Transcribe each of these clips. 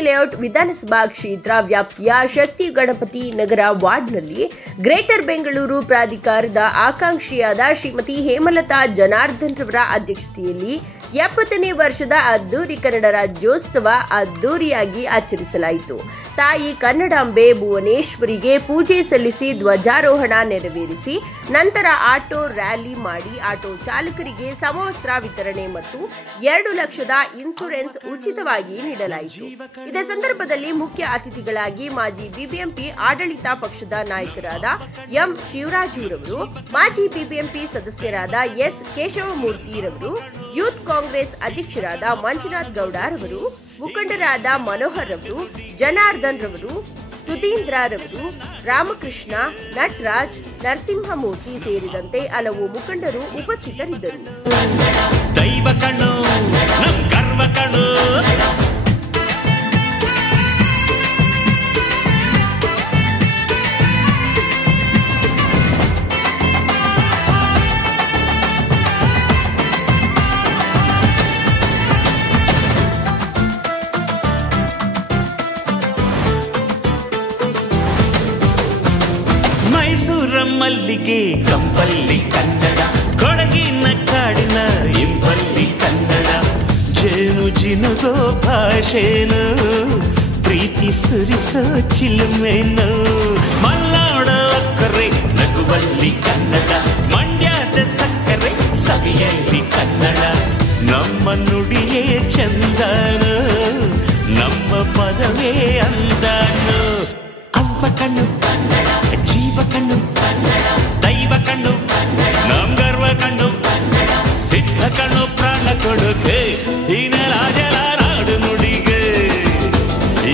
Mahalakshmi layout ವಿಧಾನಸಭಾ ಕ್ಷೇತ್ರ ವ್ಯಾಪ್ತಿಯ ಶಕ್ತಿ ಗಣಪತಿ ನಗರ ವಾರ್ಡ್ನಲ್ಲಿ ಗ್ರೇಟರ್ ಬೆಂಗಳೂರು ಪ್ರಾಧಿಕಾರದ ಆಕಾಂಕ್ಷಿಯಾದ ಶ್ರೀಮತಿ ಹೇಮಲತಾ ಜನಾರ್ದನ್ ರವರ ಅಧ್ಯಕ್ಷತೆಯಲ್ಲಿ 70ನೇ ವರ್ಷದ ಅದ್ದೂರಿ ಕನ್ನಡ ರಾಜ್ಯೋತ್ಸವ ಅದ್ದೂರಿಯಾಗಿ ಆಚರಿಸಲಾಯಿತು. ತಾಯಿ ಕನ್ನಡಾಂಬೆ ಭುವನೇಶ್ವರಿಗೆ ಪೂಜೆ ಸಲ್ಲಿಸಿ ಧ್ವಜಾರೋಹಣ ನೆರವೇರಿಸಿ ನಂತರ ಆಟೋ ರ್ಯಾಲಿ ಮಾಡಿ ಆಟೋ ಚಾಲಕರಿಗೆ ಸಮವಸ್ತ್ರ ವಿತರಣೆ ಮತ್ತು 2 ಲಕ್ಷದ ಇನ್ಶೂರೆನ್ಸ್ ಉಚಿತವಾಗಿ ನೀಡಲಾಯಿತು. ಇದೇ ಸಂದರ್ಭದಲ್ಲಿ ಮುಖ್ಯ ಅತಿಥಿಗಳಾಗಿ ಮಾಜಿ ಬಿಬಿಎಂಪಿ ಆಡಳಿತ ಪಕ್ಷದ ನಾಯಕರಾದ ಎಂ ಶಿವರಾಜುರವರು, ಮಾಜಿ ಬಿಬಿಎಂಪಿ ಸದಸ್ಯರಾದ ಎಸ್ ಕೇಶವಮೂರ್ತಿರವರು, ಯೂತ್ ಕಾಂಗ್ರೆಸ್ ಅಧ್ಯಕ್ಷರಾದ ಮಂಜುನಾಥ್ ಗೌಡರವರು, ಮುಖಂಡರಾದ ಮನೋಹರ್ ರವರು, ಜನಾರ್ದನ್ ರವರು, ಸುಧೀಂದ್ರ ರವರು, ರಾಮಕೃಷ್ಣ, ನಟರಾಜ್, ನರಸಿಂಹಮೂರ್ತಿ ಸೇರಿದಂತೆ ಹಲವು ಮುಖಂಡರು ಉಪಸ್ಥಿತರಿದ್ದರು. ಮೈಸೂರ ಮಲ್ಲಿಗೆ ಕಂಪಲ್ಲಿ ಕನ್ನಡ, ಕೊಡಗಿನ ಕಾಡಿನ ಇಂಪಲ್ಲಿ ಕನ್ನಡ, ಜೇನು ಜಿನುಗೋ ಭಾಷೆನು, ಪ್ರೀತಿ ಸುರಿಸೋ ಚಿಲುಮೆನು, ಮಲ್ನಾಡ ಅಕ್ಕರೆ ನಗುವಲ್ಲಿ ಕನ್ನಡ, ಮಂಡ್ಯದ ಸಕ್ಕರೆ ಸವಿಯಲ್ಲಿ ಕನ್ನಡ, ನಮ್ಮ ನುಡಿಯೇ ಚಂದನು, ನಮ್ಮ ಪದವೇ ಅಂದನು. ಅವ್ವ ಕಣ್ಣು ಕನ್ನಡ, ಜೀವ ಕಣ್ಣು ಕನ್ನಡ, ದೈವ ಕಣ್ಣು ಕನ್ನಡ, ನಮ್ ಗರ್ವ ಕಣ್ಣು ಕನ್ನಡ, ಸಿದ್ಧ ಕಣ್ಣು ಪ್ರಾಣ ಕೊಡುಗೆ, ಈ ನೆಲ ಜಲ ನಾಡು ನುಡಿಗೆ,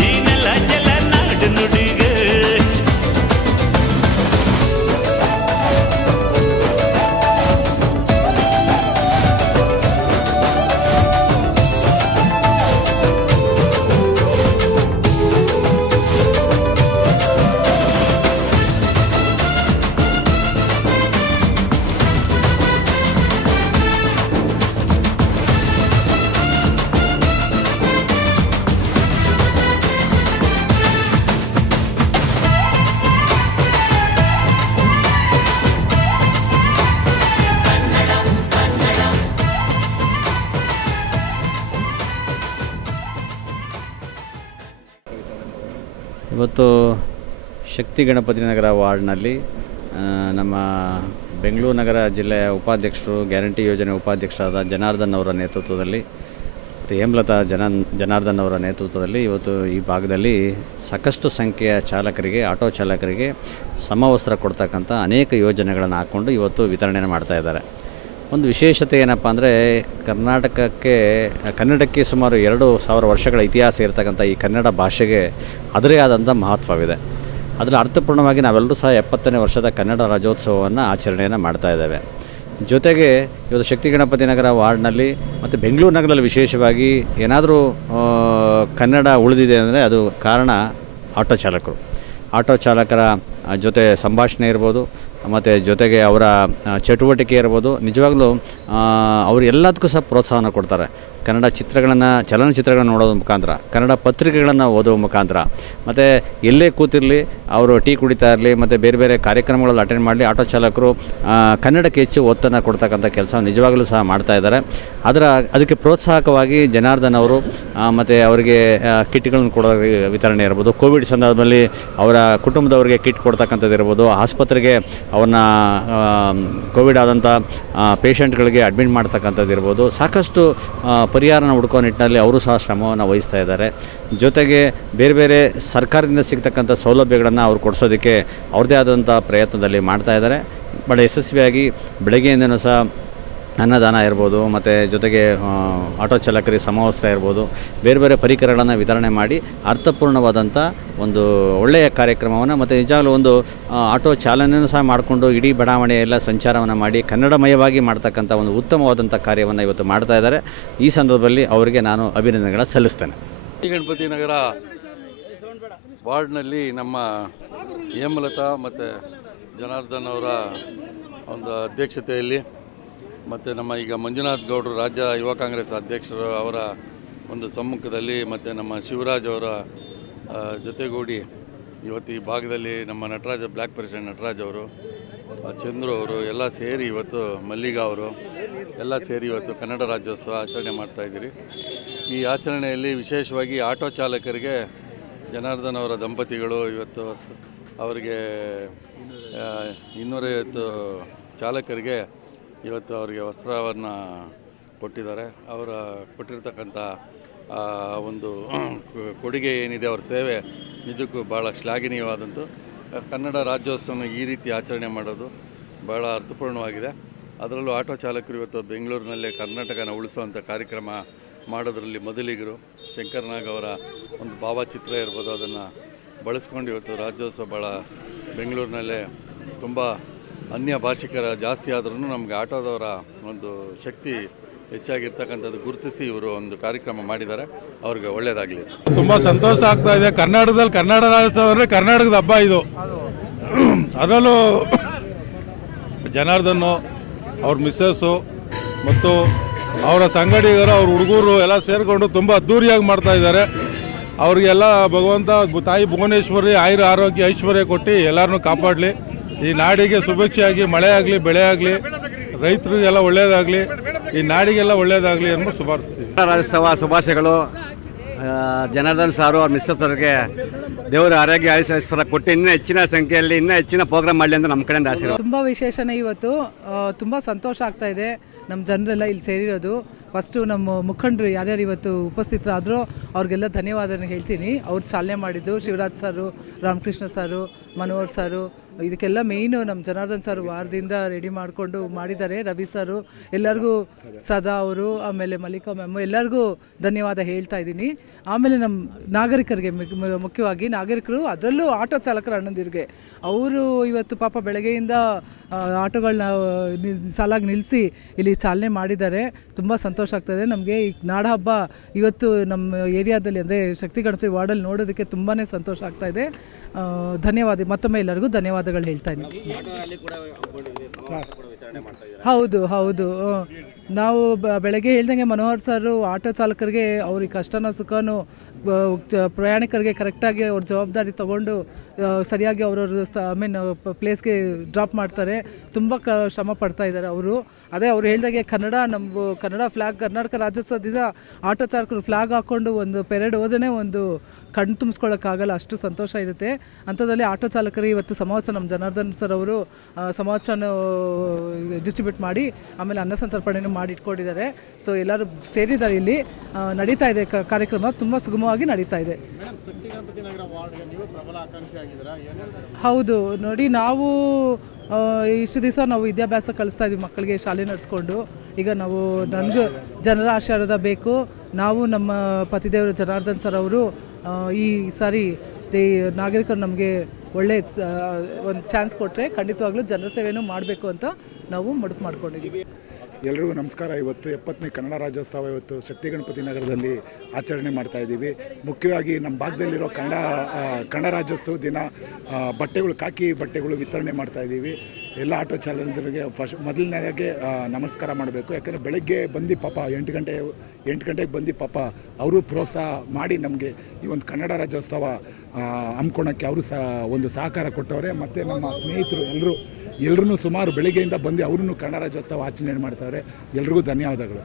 ಈ ನೆಲ ಜಲ ನಾಡು ನುಡಿಗೆ. ಇವತ್ತು ಶಕ್ತಿ ಗಣಪತಿ ನಗರ ವಾರ್ಡ್ನಲ್ಲಿ ನಮ್ಮ ಬೆಂಗಳೂರು ನಗರ ಜಿಲ್ಲೆಯ ಉಪಾಧ್ಯಕ್ಷರು, ಗ್ಯಾರಂಟಿ ಯೋಜನೆ ಉಪಾಧ್ಯಕ್ಷರಾದ ಜನಾರ್ದನ್ ಅವರ ನೇತೃತ್ವದಲ್ಲಿ ಮತ್ತು ಹೇಮಲತಾ ಜನಾರ್ದನ್ ಅವರ ನೇತೃತ್ವದಲ್ಲಿ ಇವತ್ತು ಈ ಭಾಗದಲ್ಲಿ ಸಾಕಷ್ಟು ಸಂಖ್ಯೆಯ ಚಾಲಕರಿಗೆ, ಆಟೋ ಚಾಲಕರಿಗೆ ಸಮವಸ್ತ್ರ ಕೊಡ್ತಕ್ಕಂಥ ಅನೇಕ ಯೋಜನೆಗಳನ್ನು ಹಾಕ್ಕೊಂಡು ಇವತ್ತು ವಿತರಣೆ ಮಾಡ್ತಾಯಿದ್ದಾರೆ. ಒಂದು ವಿಶೇಷತೆ ಏನಪ್ಪ ಅಂದರೆ, ಕನ್ನಡಕ್ಕೆ ಸುಮಾರು 2000 ವರ್ಷಗಳ ಇತಿಹಾಸ ಇರತಕ್ಕಂಥ ಈ ಕನ್ನಡ ಭಾಷೆಗೆ ಅದರೇ ಆದಂಥ ಮಹತ್ವವಿದೆ. ಅದರ ಅರ್ಥಪೂರ್ಣವಾಗಿ ನಾವೆಲ್ಲರೂ ಸಹ 70ನೇ ವರ್ಷದ ಕನ್ನಡ ರಾಜ್ಯೋತ್ಸವವನ್ನು ಆಚರಣೆಯನ್ನು ಮಾಡ್ತಾಯಿದ್ದೇವೆ. ಜೊತೆಗೆ ಇವತ್ತು ಶಕ್ತಿ ಗಣಪತಿ ನಗರ ವಾರ್ಡ್ನಲ್ಲಿ ಮತ್ತು ಬೆಂಗಳೂರು ನಗರದಲ್ಲಿ ವಿಶೇಷವಾಗಿ ಏನಾದರೂ ಕನ್ನಡ ಉಳಿದಿದೆ ಅಂದರೆ ಅದು ಕಾರಣ ಆಟೋ ಚಾಲಕರ ಜೊತೆ ಸಂಭಾಷಣೆ ಇರ್ಬೋದು, ಮತ್ತು ಜೊತೆಗೆ ಅವರ ಚಟುವಟಿಕೆ ಇರ್ಬೋದು. ನಿಜವಾಗ್ಲೂ ಅವರು ಎಲ್ಲದಕ್ಕೂ ಸಹ ಪ್ರೋತ್ಸಾಹನ ಕೊಡ್ತಾರೆ. ಕನ್ನಡ ಚಲನಚಿತ್ರಗಳನ್ನು ನೋಡೋದ್ರ ಮುಖಾಂತರ, ಕನ್ನಡ ಪತ್ರಿಕೆಗಳನ್ನು ಓದುವ ಮುಖಾಂತರ, ಮತ್ತು ಎಲ್ಲೇ ಕೂತಿರಲಿ ಅವರು ಟೀ ಕುಡಿತಾ ಇರಲಿ ಮತ್ತು ಬೇರೆ ಬೇರೆ ಕಾರ್ಯಕ್ರಮಗಳಲ್ಲಿ ಅಟೆಂಡ್ ಮಾಡಲಿ, ಆಟೋ ಚಾಲಕರು ಕನ್ನಡಕ್ಕೆ ಹೆಚ್ಚು ಒತ್ತನ್ನು ಕೊಡ್ತಕ್ಕಂಥ ಕೆಲಸ ನಿಜವಾಗಲೂ ಸಹ ಮಾಡ್ತಾಯಿದ್ದಾರೆ. ಅದಕ್ಕೆ ಪ್ರೋತ್ಸಾಹಕವಾಗಿ ಜನಾರ್ದನ್ ಅವರು ಮತ್ತು ಅವರಿಗೆ ಕಿಟ್ಗಳನ್ನು ಕೊಡೋ ವಿತರಣೆ ಇರ್ಬೋದು, ಕೋವಿಡ್ ಸಂದರ್ಭದಲ್ಲಿ ಅವರ ಕುಟುಂಬದವರಿಗೆ ಕಿಟ್ ಕೊಡ್ತಕ್ಕಂಥದ್ದು ಇರ್ಬೋದು, ಆಸ್ಪತ್ರೆಗೆ ಅವ್ರನ್ನ ಕೋವಿಡ್ ಆದಂಥ ಪೇಷಂಟ್ಗಳಿಗೆ ಅಡ್ಮಿಟ್ ಮಾಡ್ತಕ್ಕಂಥದ್ದು ಇರ್ಬೋದು, ಸಾಕಷ್ಟು ಪರಿಹಾರನ ಹುಡುಕೋ ನಿಟ್ಟಿನಲ್ಲಿ ಅವರು ಸಹ ಶ್ರಮವನ್ನು ವಹಿಸ್ತಾ ಇದ್ದಾರೆ. ಜೊತೆಗೆ ಬೇರೆ ಬೇರೆ ಸರ್ಕಾರದಿಂದ ಸಿಗ್ತಕ್ಕಂಥ ಸೌಲಭ್ಯಗಳನ್ನು ಅವ್ರು ಕೊಡಿಸೋದಕ್ಕೆ ಅವ್ರದ್ದೇ ಆದಂಥ ಪ್ರಯತ್ನದಲ್ಲಿ ಮಾಡ್ತಾಯಿದ್ದಾರೆ. ಭಾಳ ಯಶಸ್ವಿಯಾಗಿ ಬೆಳಗ್ಗೆಯಿಂದನೂ ಸಹ ಅನ್ನದಾನ ಇರ್ಬೋದು, ಮತ್ತು ಜೊತೆಗೆ ಆಟೋ ಚಾಲಕರಿಗೆ ಸಮವಸ್ತ್ರ ಇರ್ಬೋದು, ಬೇರೆ ಬೇರೆ ಪರಿಕರಗಳನ್ನು ವಿತರಣೆ ಮಾಡಿ ಅರ್ಥಪೂರ್ಣವಾದಂಥ ಒಂದು ಒಳ್ಳೆಯ ಕಾರ್ಯಕ್ರಮವನ್ನು ಮತ್ತು ನಿಜವಾಗ್ಲೂ ಒಂದು ಆಟೋ ಚಾಲನೆಯೂ ಸಹ ಮಾಡಿಕೊಂಡು ಇಡೀ ಬಡಾವಣೆ ಎಲ್ಲ ಸಂಚಾರವನ್ನು ಮಾಡಿ ಕನ್ನಡಮಯವಾಗಿ ಮಾಡ್ತಕ್ಕಂಥ ಒಂದು ಉತ್ತಮವಾದಂಥ ಕಾರ್ಯವನ್ನು ಇವತ್ತು ಮಾಡ್ತಾ ಇದ್ದಾರೆ. ಈ ಸಂದರ್ಭದಲ್ಲಿ ಅವರಿಗೆ ನಾನು ಅಭಿನಂದನೆಗಳನ್ನು ಸಲ್ಲಿಸ್ತೇನೆ. ಗಣಪತಿ ನಗರ ವಾರ್ಡ್ನಲ್ಲಿ ನಮ್ಮ ಹೇಮಲತಾ ಮತ್ತು ಜನಾರ್ದನ್ ಅವರ ಒಂದು ಅಧ್ಯಕ್ಷತೆಯಲ್ಲಿ ಮತ್ತು ನಮ್ಮ ಈಗ ಮಂಜುನಾಥ್ ಗೌಡರು ರಾಜ್ಯ ಯುವ ಕಾಂಗ್ರೆಸ್ ಅಧ್ಯಕ್ಷರು ಅವರ ಒಂದು ಸಮ್ಮುಖದಲ್ಲಿ ಮತ್ತು ನಮ್ಮ ಶಿವರಾಜ್ ಅವರ ಜೊತೆಗೂಡಿ ಇವತ್ತು ಈ ಭಾಗದಲ್ಲಿ ನಮ್ಮ ನಟರಾಜ ಬ್ಲ್ಯಾಕ್ ಪ್ರೆಸಿಡೆಂಟ್ ನಟರಾಜ್ ಅವರು, ಚಂದ್ರು ಅವರು ಎಲ್ಲ ಸೇರಿ ಇವತ್ತು ಮಲ್ಲಿಗಾ ಅವರು ಎಲ್ಲ ಸೇರಿ ಇವತ್ತು ಕನ್ನಡ ರಾಜ್ಯೋತ್ಸವ ಆಚರಣೆ ಮಾಡ್ತಾಯಿದ್ದೀರಿ. ಈ ಆಚರಣೆಯಲ್ಲಿ ವಿಶೇಷವಾಗಿ ಆಟೋ ಚಾಲಕರಿಗೆ ಜನಾರ್ದನ್ ಅವರ ದಂಪತಿಗಳು ಇವತ್ತು ಅವರಿಗೆ 250 ಚಾಲಕರಿಗೆ ಇವತ್ತು ಅವರಿಗೆ ವಸ್ತ್ರವನ್ನು ಕೊಟ್ಟಿದ್ದಾರೆ. ಅವರ ಕೊಟ್ಟಿರ್ತಕ್ಕಂಥ ಒಂದು ಕೊಡುಗೆ ಏನಿದೆ, ಅವ್ರ ಸೇವೆ ನಿಜಕ್ಕೂ ಭಾಳ ಶ್ಲಾಘನೀಯವಾದಂತು. ಕನ್ನಡ ರಾಜ್ಯೋತ್ಸವನ ಈ ರೀತಿ ಆಚರಣೆ ಮಾಡೋದು ಭಾಳ ಅರ್ಥಪೂರ್ಣವಾಗಿದೆ. ಅದರಲ್ಲೂ ಆಟೋ ಚಾಲಕರು ಇವತ್ತು ಬೆಂಗಳೂರಿನಲ್ಲೇ ಕರ್ನಾಟಕನ ಉಳಿಸುವಂಥ ಕಾರ್ಯಕ್ರಮ ಮಾಡೋದರಲ್ಲಿ ಮೊದಲಿಗರು. ಶಂಕರ್ ನಾಗ್ ಅವರ ಒಂದು ಭಾವಚಿತ್ರ ಇರ್ಬೋದು, ಅದನ್ನು ಬಳಸ್ಕೊಂಡು ಇವತ್ತು ರಾಜ್ಯೋತ್ಸವ ಭಾಳ ಬೆಂಗಳೂರಿನಲ್ಲೇ ತುಂಬ ಅನ್ಯ ಭಾಷಿಕರ ಜಾಸ್ತಿ ಆದ್ರೂ ನಮಗೆ ಆಟೋದವರ ಒಂದು ಶಕ್ತಿ ಹೆಚ್ಚಾಗಿರ್ತಕ್ಕಂಥದ್ದು ಗುರುತಿಸಿ ಇವರು ಒಂದು ಕಾರ್ಯಕ್ರಮ ಮಾಡಿದ್ದಾರೆ. ಅವ್ರಿಗೆ ಒಳ್ಳೆಯದಾಗಲಿ. ತುಂಬ ಸಂತೋಷ ಆಗ್ತಾ ಇದೆ. ಕರ್ನಾಟಕದಲ್ಲಿ ಕನ್ನಡ ರಾಜ್ಯೋತ್ಸವ ಅಂದರೆ ಕರ್ನಾಟಕದ ಹಬ್ಬ ಇದು. ಅದರಲ್ಲೂ ಜನಾರ್ದನ್ನು, ಅವ್ರ ಮಿಸ್ಸಸ್ಸು ಮತ್ತು ಅವರ ಸಂಗಡಿಗರು, ಅವ್ರ ಹುಡುಗರು ಎಲ್ಲ ಸೇರಿಕೊಂಡು ತುಂಬ ಅದ್ಧೂರಿಯಾಗಿ ಮಾಡ್ತಾಯಿದ್ದಾರೆ. ಅವ್ರಿಗೆಲ್ಲ ಭಗವಂತ ತಾಯಿ ಭುವನೇಶ್ವರಿ ಆಯುರ ಆರೋಗ್ಯ ಐಶ್ವರ್ಯ ಕೊಟ್ಟು ಎಲ್ಲರನ್ನೂ ಕಾಪಾಡಲಿ. ಈ ನಾಡಿಗೆ ಸುಭಿಕ್ಷೆಯಾಗಿ ಮಳೆ ಆಗಲಿ, ಬೆಳೆ ಆಗಲಿ, ರೈತರಿಗೆಲ್ಲ ಒಳ್ಳೆಯದಾಗಲಿ, ಈ ನಾಡಿಗೆಲ್ಲ ಒಳ್ಳೆಯದಾಗಲಿ ಅನ್ನೋ ಶುಭಾಶಿಸ್ತೀವಿ. ರಾಜ್ಯೋತ್ಸವ ಶುಭಾಶಯಗಳು. ಜನಾರ್ದನ್ ಸಾರು ಅವ್ರ ಮಿಸ್ಸಸ್ ಅವರಿಗೆ ದೇವರ ಆರೋಗ್ಯ ಐಶ್ವರ್ಯ ಕೊಟ್ಟು ಇನ್ನೂ ಹೆಚ್ಚಿನ ಸಂಖ್ಯೆಯಲ್ಲಿ ಇನ್ನೂ ಹೆಚ್ಚಿನ ಪ್ರೋಗ್ರಾಮ್ ಮಾಡಲಿ ಅಂತ ನಮ್ಮ ಕಡೆಯಿಂದ ಆಶೀರ್ವಾದ. ತುಂಬ ವಿಶೇಷನೇ ಇವತ್ತು. ತುಂಬ ಸಂತೋಷ ಆಗ್ತಾ ಇದೆ ನಮ್ಮ ಜನರೆಲ್ಲ ಇಲ್ಲಿ ಸೇರಿರೋದು. ಫಸ್ಟು ನಮ್ಮ ಮುಖಂಡರು ಯಾರ್ಯಾರು ಇವತ್ತು ಉಪಸ್ಥಿತರಾದರೂ ಅವ್ರಿಗೆಲ್ಲ ಧನ್ಯವಾದನ ಹೇಳ್ತೀನಿ. ಅವ್ರು ಚಾಲನೆ ಮಾಡಿದ್ದು ಶಿವರಾಜ್ ಸಾರು, ರಾಮಕೃಷ್ಣ ಸಾರು, ಮನೋಹರ್ ಸಾರು, ಇದಕ್ಕೆಲ್ಲ ಮೇಯ್ನು ನಮ್ಮ ಜನಾರ್ದನ್ ಸರ್ ವಾರದಿಂದ ರೆಡಿ ಮಾಡಿಕೊಂಡು ಮಾಡಿದ್ದಾರೆ. ರವಿ ಸರು, ಎಲ್ಲರಿಗೂ, ಸದಾ ಅವರು, ಆಮೇಲೆ ಮಲ್ಲಿಕಾ ಮ್ಯಾಮು, ಎಲ್ಲರಿಗೂ ಧನ್ಯವಾದ ಹೇಳ್ತಾ ಇದ್ದೀನಿ. ಆಮೇಲೆ ನಮ್ಮ ನಾಗರಿಕರಿಗೆ, ಮುಖ್ಯವಾಗಿ ನಾಗರಿಕರು, ಅದರಲ್ಲೂ ಆಟೋ ಚಾಲಕರ ಅಣ್ಣಂದಿರಿಗೆ, ಅವರು ಇವತ್ತು ಪಾಪ ಬೆಳಗ್ಗೆಯಿಂದ ಆಟೋಗಳನ್ನ ಸಾಲಾಗಿ ನಿಲ್ಲಿಸಿ ಇಲ್ಲಿ ಚಾಲನೆ ಮಾಡಿದ್ದಾರೆ. ತುಂಬ ಸಂತೋಷ ಆಗ್ತಾಯಿದೆ ನಮಗೆ. ಈ ನಾಡ ಹಬ್ಬ ಇವತ್ತು ನಮ್ಮ ಏರಿಯಾದಲ್ಲಿ ಅಂದರೆ ಶಕ್ತಿ ಗಣಪತಿ ವಾರ್ಡಲ್ಲಿ ನೋಡೋದಕ್ಕೆ ತುಂಬಾ ಸಂತೋಷ ಆಗ್ತಾಯಿದೆ. ಧನ್ಯವಾದ, ಮತ್ತೊಮ್ಮೆ ಎಲ್ಲರಿಗೂ ಧನ್ಯವಾದಗಳು ಹೇಳ್ತಾ ಇದ್ದೀನಿ. ಹೌದು ಹೌದು, ನಾವು ಬೆಳಗ್ಗೆ ಹೇಳ್ದಂಗೆ ಮನೋಹರ್ ಸರ್ ಆಟೋ ಚಾಲಕರಿಗೆ ಅವ್ರಿಗೆ ಕಷ್ಟನೋ ಸುಖನೋ ಪ್ರಯಾಣಿಕರಿಗೆ ಕರೆಕ್ಟಾಗಿ ಅವ್ರ ಜವಾಬ್ದಾರಿ ತೊಗೊಂಡು ಸರಿಯಾಗಿ ಅವ್ರವ್ರ ಪ್ಲೇಸ್ಗೆ ಡ್ರಾಪ್ ಮಾಡ್ತಾರೆ. ತುಂಬ ಶ್ರಮ ಪಡ್ತಾ ಇದ್ದಾರೆ ಅವರು. ಅದೇ ಅವ್ರು ಹೇಳ್ದಾಗೆ ಕನ್ನಡ ಫ್ಲ್ಯಾಗ್, ಕರ್ನಾಟಕ ರಾಜ್ಯೋತ್ಸವ ದಿವಸ ಆಟೋ ಚಾಲಕರು ಫ್ಲ್ಯಾಗ್ ಹಾಕ್ಕೊಂಡು ಒಂದು ಪೆರೇಡ್ ಹೋದೇ ಒಂದು ಕಣ್ಣು ತುಂಬಿಸ್ಕೊಳ್ಳೋಕ್ಕಾಗಲ್ಲ, ಅಷ್ಟು ಸಂತೋಷ ಇರುತ್ತೆ. ಅಂಥದ್ರಲ್ಲಿ ಆಟೋ ಚಾಲಕರು ಇವತ್ತು ಸಮವಸ್ತ್ರ ನಮ್ಮ ಜನಾರ್ದನ್ ಸರ್ ಅವರು ಸಮವಸ್ತ್ರನ ಡಿಸ್ಟ್ರಿಬ್ಯೂಟ್ ಮಾಡಿ ಆಮೇಲೆ ಅನ್ನ ಸಂತರ್ಪಣೆನೂ ಮಾಡಿ ಇಟ್ಕೊಂಡಿದ್ದಾರೆ. ಸೊ ಎಲ್ಲರೂ ಸೇರಿದ್ದಾರೆ. ಇಲ್ಲಿ ನಡೀತಾ ಇದೆ ಕಾರ್ಯಕ್ರಮ, ತುಂಬ ಸುಗಮವಾಗಿ ನಡೀತಾ ಇದೆ. ಹೌದು ನೋಡಿ, ನಾವು ಇಷ್ಟು ದಿವಸ ನಾವು ವಿದ್ಯಾಭ್ಯಾಸ ಕಲಿಸ್ತಾ ಇದ್ವಿ ಮಕ್ಕಳಿಗೆ, ಶಾಲೆ ನಡೆಸ್ಕೊಂಡು. ಈಗ ನಾವು ನನಗೂ ಜನರ ಆಶೀರ್ವಾದ ಬೇಕು. ನಾವು ನಮ್ಮ ಪತಿದೇವರು ಜನಾರ್ದನ್ ಸರ್ ಅವರು ಈ ಸಾರಿ ನಾಗರಿಕರು ನಮಗೆ ಒಳ್ಳೆ ಒಂದು ಚಾನ್ಸ್ ಕೊಟ್ಟರೆ ಖಂಡಿತವಾಗ್ಲೂ ಜನರ ಸೇವೆನೂ ಮಾಡಬೇಕು ಅಂತ ನಾವು ಮುಡುಪು ಮಾಡ್ಕೊಂಡಿದ್ದೀವಿ. ಎಲ್ರಿಗೂ ನಮಸ್ಕಾರ. ಇವತ್ತು 70ನೇ ಕನ್ನಡ ರಾಜ್ಯೋತ್ಸವ ಇವತ್ತು ಶಕ್ತಿ ಗಣಪತಿ ನಗರದಲ್ಲಿ ಆಚರಣೆ ಮಾಡ್ತಾ ಇದ್ದೀವಿ. ಮುಖ್ಯವಾಗಿ ನಮ್ಮ ಭಾಗದಲ್ಲಿರೋ ಕನ್ನಡ ರಾಜ್ಯೋತ್ಸವ ದಿನ ಬಟ್ಟೆಗಳು, ಕಾಕಿ ಬಟ್ಟೆಗಳು ವಿತರಣೆ ಮಾಡ್ತಾ ಇದ್ದೀವಿ. ಎಲ್ಲ ಆಟೋ ಚಾಲಕರಿಗೆ ಮೊದಲನೇದಾಗಿ ನಮಸ್ಕಾರ ಮಾಡಬೇಕು. ಯಾಕಂದರೆ ಬೆಳಗ್ಗೆ ಬಂದು ಪಾಪ 8 ಗಂಟೆಗೆ ಬಂದು ಪಾಪ ಅವರು ಪ್ರೋತ್ಸಾಹ ಮಾಡಿ ನಮಗೆ ಈ ಒಂದು ಕನ್ನಡ ರಾಜ್ಯೋತ್ಸವ ಹಮ್ಮಿಕೊಳ್ಳೋಕ್ಕೆ ಅವರು ಒಂದು ಸಹಕಾರ ಕೊಟ್ಟವ್ರೆ. ಮತ್ತು ನಮ್ಮ ಸ್ನೇಹಿತರು ಎಲ್ಲರೂ ಸುಮಾರು ಬೆಳಗ್ಗೆಯಿಂದ ಬಂದು ಅವ್ರೂ ಕನ್ನಡ ರಾಜ್ಯೋತ್ಸವ ಆಚರಣೆ ಮಾಡ್ತಾವ್ರೆ. ಎಲ್ರಿಗೂ ಧನ್ಯವಾದಗಳು.